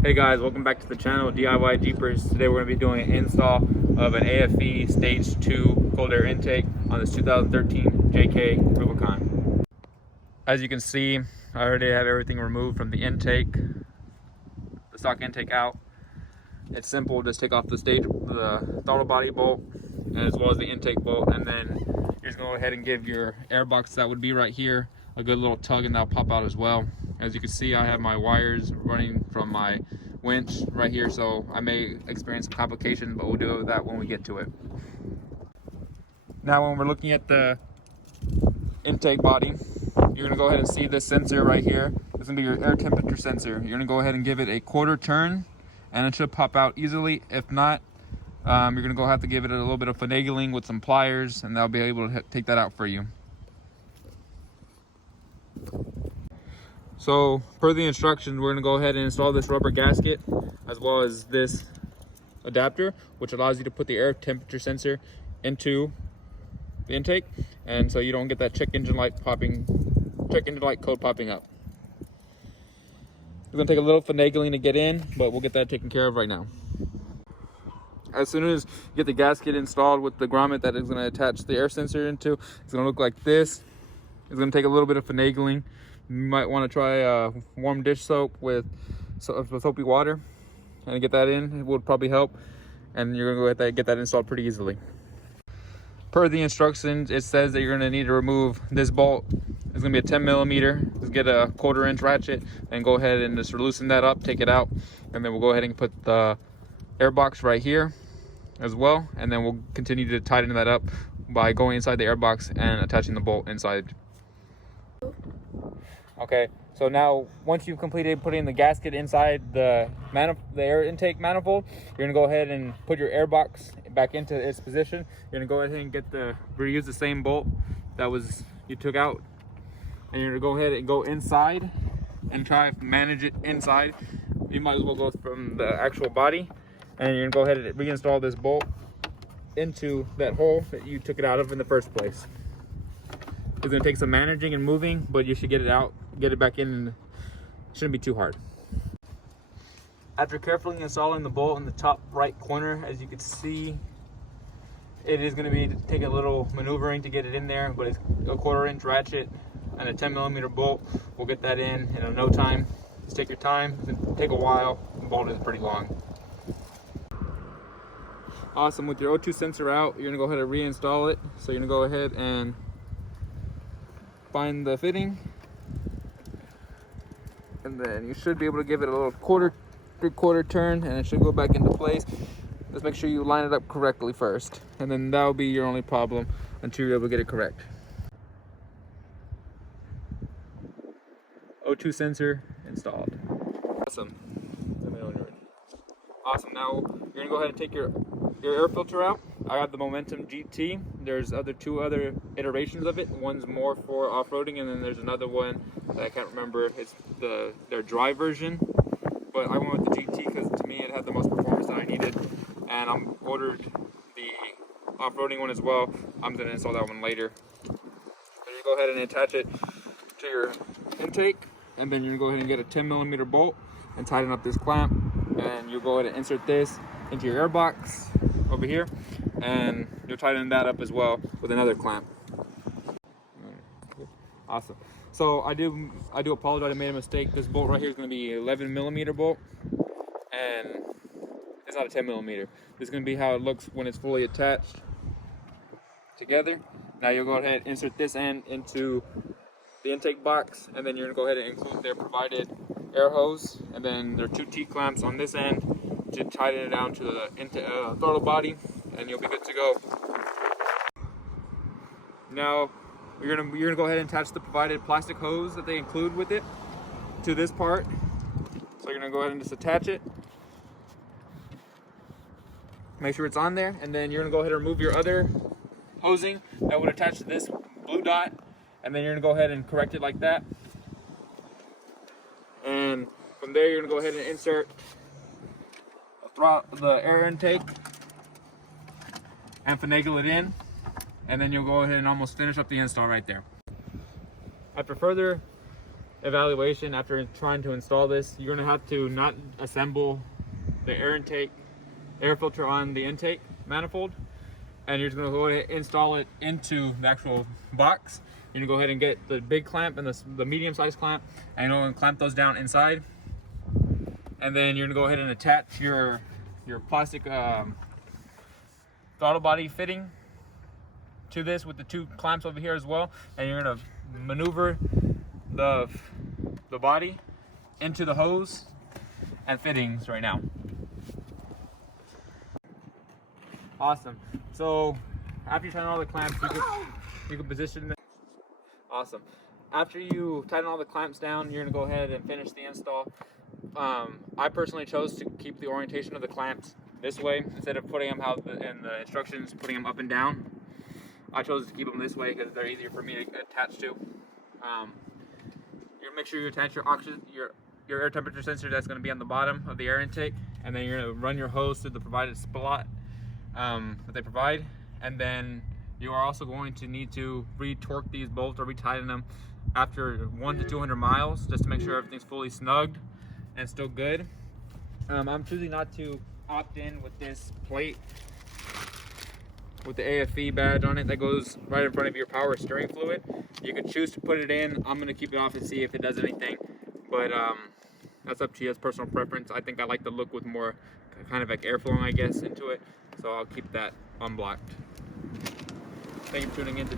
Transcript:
Hey guys, welcome back to the channel, DIY Jeepers. Today we're going to be doing an install of an AFE Stage 2 cold air intake on this 2013 JK Rubicon. As you can see, I already have everything removed from the intake, the stock intake out. It's simple, just take off the throttle body bolt as well as the intake bolt, and then you're just going to go ahead and give your air box that would be right here a good little tug, and that'll pop out as well. As you can see, I have my wires running from my winch right here, so I may experience some complication, but we'll do that when we get to it. Now when we're looking at the intake body, you're going to go ahead and see this sensor right here. It's going to be your air temperature sensor. You're going to go ahead and give it a quarter turn and it should pop out easily. If not, you're going to go have to give it a little bit of finagling with some pliers, and they'll be able to take that out for you. So per the instructions, we're going to go ahead and install this rubber gasket as well as this adapter, which allows you to put the air temperature sensor into the intake, and so you don't get that check engine light code popping up. It's going to take a little finagling to get in, but we'll get that taken care of right now. As soon as you get the gasket installed with the grommet that is going to attach the air sensor into, it's going to look like this. It's going to take a little bit of finagling. You might want to try warm dish soap with soapy water and get that in. It would probably help, and you're going to go ahead and get that installed pretty easily. Per the instructions, it says that you're going to need to remove this bolt. It's going to be a 10 millimeter. Just get a 1/4 inch ratchet and go ahead and just loosen that up, take it out, and then we'll go ahead and put the air box right here as well, and then we'll continue to tighten that up by going inside the air box and attaching the bolt inside. Okay, so now once you've completed putting the gasket inside the air intake manifold, you're going to go ahead and put your air box back into its position. You're going to go ahead and reuse the same bolt that you took out, and you're going to go ahead and go inside and try to manage it inside. You might as well go from the actual body, and you're going to go ahead and reinstall this bolt into that hole that you took it out of in the first place. It's going to take some managing and moving, but you should get it out, get it back in, and it shouldn't be too hard. After carefully installing the bolt in the top right corner, as you can see, it is going to take a little maneuvering to get it in there, but it's a 1/4 inch ratchet and a 10 millimeter bolt. We'll get that in no time. Just take your time, it'll take a while. The bolt is pretty long. Awesome. With your O2 sensor out, you're going to go ahead and reinstall it. So you're going to go ahead and find the fitting, and then you should be able to give it a little 3/4 turn, and it should go back into place. Just make sure you line it up correctly first, and then that'll be your only problem until you're able to get it correct. O2 sensor installed. Awesome. Awesome. Now you're gonna go ahead and take your air filter out. I have the Momentum GT. There's two other iterations of it. One's more for off-roading, and then there's another one that I can't remember. It's their dry version, but I went with the GT because to me it had the most performance that I needed, and I'm ordered the off-roading one as well. I'm gonna install that one later. So you go ahead and attach it to your intake, and then you're gonna go ahead and get a 10 millimeter bolt and tighten up this clamp, and you'll go ahead and insert this into your air box over here, and you'll tighten that up as well with another clamp. Awesome. So I do apologize, I made a mistake. This bolt right here is going to be 11 millimeter bolt, and it's not a 10 millimeter. This is going to be how it looks when it's fully attached together. Now you'll go ahead and insert this end into the intake box, and then you're going to go ahead and include their provided air hose, and then there are 2 T-clamps on this end to tighten it down to the throttle body, and you'll be good to go. Now you're gonna go ahead and attach the provided plastic hose that they include with it to this part. So you're gonna go ahead and just attach it. Make sure it's on there, and then you're gonna go ahead and remove your other hosing that would attach to this blue dot, and then you're gonna go ahead and correct it like that. And from there, you're gonna go ahead and insert the air intake and finagle it in, and then you'll go ahead and almost finish up the install right there. After further evaluation after trying to install this. You're gonna have to not assemble the air filter on the intake manifold, and you're just gonna go ahead and install it into the actual box. You're gonna go ahead and get the big clamp and the medium-sized clamp, and you're gonna clamp those down inside. And then you're gonna go ahead and attach your plastic throttle body fitting to this with the 2 clamps over here as well, and you're gonna maneuver the body into the hose and fittings right now. Awesome. So after you tighten all the clamps, you can position them. Awesome. After you tighten all the clamps down, you're gonna go ahead and finish the install. I personally chose to keep the orientation of the clamps this way instead of putting them out in the instructions, putting them up and down. I chose to keep them this way because they're easier for me to attach to. You make sure you attach your air temperature sensor that's going to be on the bottom of the air intake, and then you're going to run your hose through the provided slot that they provide, and then you are also going to need to re-torque these bolts or re-tighten them after 100 to 200 miles just to make sure everything's fully snugged and still good. I'm choosing not to opt in with this plate with the AFE badge on it that goes right in front of your power steering fluid. You can choose to put it in. I'm gonna keep it off and see if it does anything, but that's up to you. It's personal preference. I think I like the look with more kind of like airflow, I guess, into it, so I'll keep that unblocked. Thank you for tuning in to